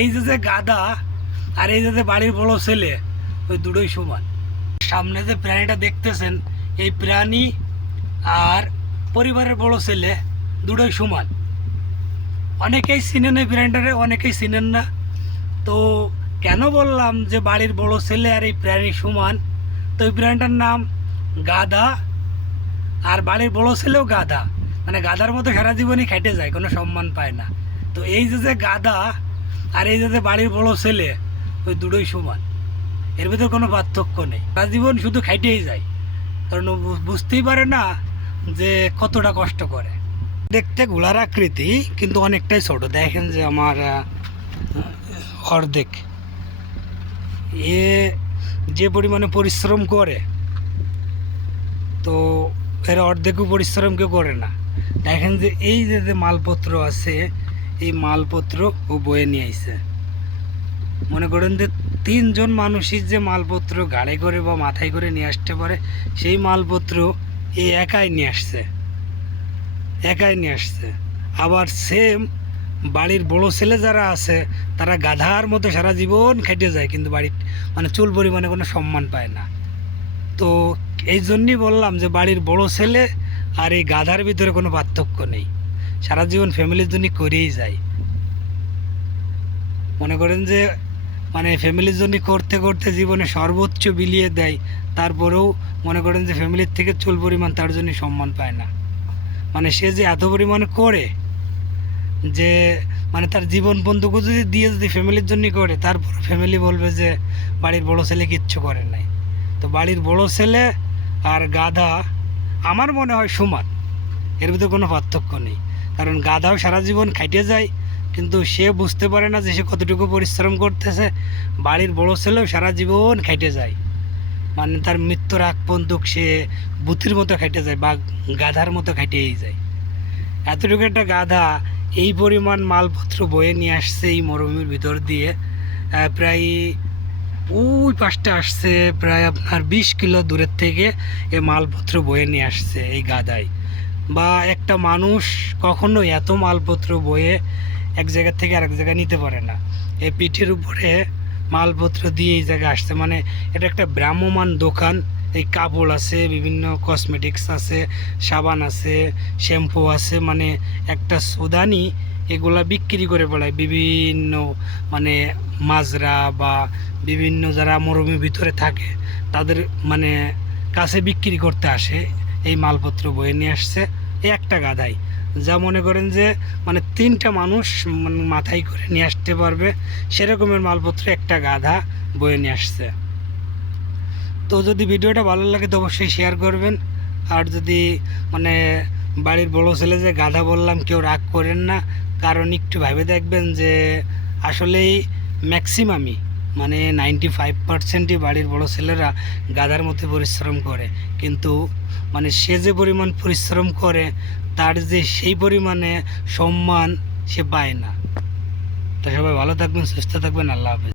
এই যে যে গাদা আর এই যে বাড়ির বড় ছেলে, ওই দুটোই সমান। সামনে যে প্রাণীটা দেখতেছেন, এই প্রাণী আর পরিবারের বড় ছেলে দুটোই সমান। অনেকেই চিনেন এই প্রাণীটারে, অনেকেই চিনেন না। তো কেন বললাম যে বাড়ির বড় ছেলে আর এই প্রাণী সমান? তো এই প্রাণীটার নাম গাদা আর বাড়ির বড় ছেলেও গাধা। মানে গাদার মতো সারা জীবনই খেটে যায়, কোনো সম্মান পায় না। তো এই যে যে গাধা আর এই যে যে বাড়ির বড় ছেলে, ওই দুটোই সমান। এর ভিতরে কোনো পার্থক্য নেই। তার জীবন শুধু খাইটেই যায়। কারণ বুঝতেই পারে না যে কতটা কষ্ট করে। দেখতে গোলার আকৃতি কিন্তু অনেকটাই ছোট। দেখেন যে আমার অর্ধেক। এ যে পরিমাণে পরিশ্রম করে, তো এর অর্ধেকও পরিশ্রম কেউ করে না। দেখেন যে এই যে মালপত্র আছে এই মালপত্র ও বয়ে নিয়ে আইছে। মনে করেন যে তিনজন মানুষই যে মালপত্র গাড়ি করে বা মাথায় করে নিয়ে আসতে পারে, সেই মালপত্র এ একাই নিয়ে আসছে। একাই নিয়ে আসছে। আবার সেম বাড়ির বড় ছেলে যারা আছে, তারা গাধার মতো সারা জীবন খেটে যায়, কিন্তু বাড়ির মানে চুল পরিমাণে কোনো সম্মান পায় না। তো এই জন্যই বললাম যে বাড়ির বড় ছেলে আর এই গাধার ভিতরে কোনো পার্থক্য নেই। সারা জীবন ফ্যামিলির জন্য করেই যায় মনে করেন যে মানে ফ্যামিলির জন্য করতে করতে জীবনে সর্বোচ্চ বিলিয়ে দেয়, তারপরেও মনে করেন যে ফ্যামিলির থেকে চুল পরিমাণ তার জন্য সম্মান পায় না। মানে সে যে এত পরিমাণে করে যে মানে তার জীবন বন্ধুকে যদি দিয়ে যদি ফ্যামিলির জন্য করে তারপর ফ্যামিলি বলবে যে, বাড়ির বড় ছেলে কিচ্ছু করে নাই। তো বাড়ির বড় ছেলে আর গাধা, আমার মনে হয় সমান। এর ভিতরে কোনো পার্থক্য নেই। কারণ গাধাও সারা জীবন খাইটে যায়, কিন্তু সে বুঝতে পারে না যে সে কতটুকু পরিশ্রম করতেছে। বাড়ির বড় ছেলেও সারা জীবন খাইটে যায়। মানে তার মৃত্যুর আগ পর্যন্ত সে বুতির মতো খাইটে যায় বা গাধার মতো খাইটেই যায়। এতটুকু একটা গাধা এই পরিমাণ মালপত্র বয়ে নিয়ে আসছে এই মরুভূমির ভিতর দিয়ে। প্রায় ওই পাশটা আসছে প্রায় আপনার বিশ কিলো দূরের থেকে এ মালপত্র বয়ে নিয়ে আসছে এই গাদায় বা একটা মানুষ কখনো এত মালপত্র বয়ে এক জায়গা থেকে আরেক জায়গায় নিতে পারে না। এই পিঠের উপরে মালপত্র দিয়ে এই জায়গায় আসছে। মানে এটা একটা ভ্রাম্যমান দোকান। এই কাপড় আছে, বিভিন্ন কসমেটিক্স আছে, সাবান আছে শ্যাম্পু আছে। মানে একটা সুদানি এগুলা বিক্রি করে বেড়ায়। বিভিন্ন মানে মাজরা বা বিভিন্ন যারা মরুভূমির ভিতরে থাকে, তাদের মানে কাছে বিক্রি করতে আসে। এই মালপত্র বয়ে নিয়ে আসছে। একটা গাধাই। যা মনে করেন যে মানে তিনটা মানুষ মানে মাথায় করে নিয়ে আসতে পারবে, সেরকমের মালপত্র একটা গাধা বয়ে নিয়ে আসছে। তো যদি ভিডিওটা ভালো লাগে তো অবশ্যই শেয়ার করবেন। আর যদি মানে বাড়ির বড় ছেলে যে গাধা বললাম কেউ রাগ করেন না, কারণ একটু ভেবে দেখবেন যে, আসলেই ম্যাক্সিমামই মানে নাইনটি ফাইভ পার্সেন্টই বাড়ির বড় ছেলেরা গাদার মধ্যে পরিশ্রম করে। কিন্তু মানে সে যে পরিমাণ পরিশ্রম করে, তার যে সেই পরিমাণে সম্মান সে পায় না। তো সবাই ভালো থাকবেন, সুস্থ থাকবেন, আল্লাহ হাফেজ।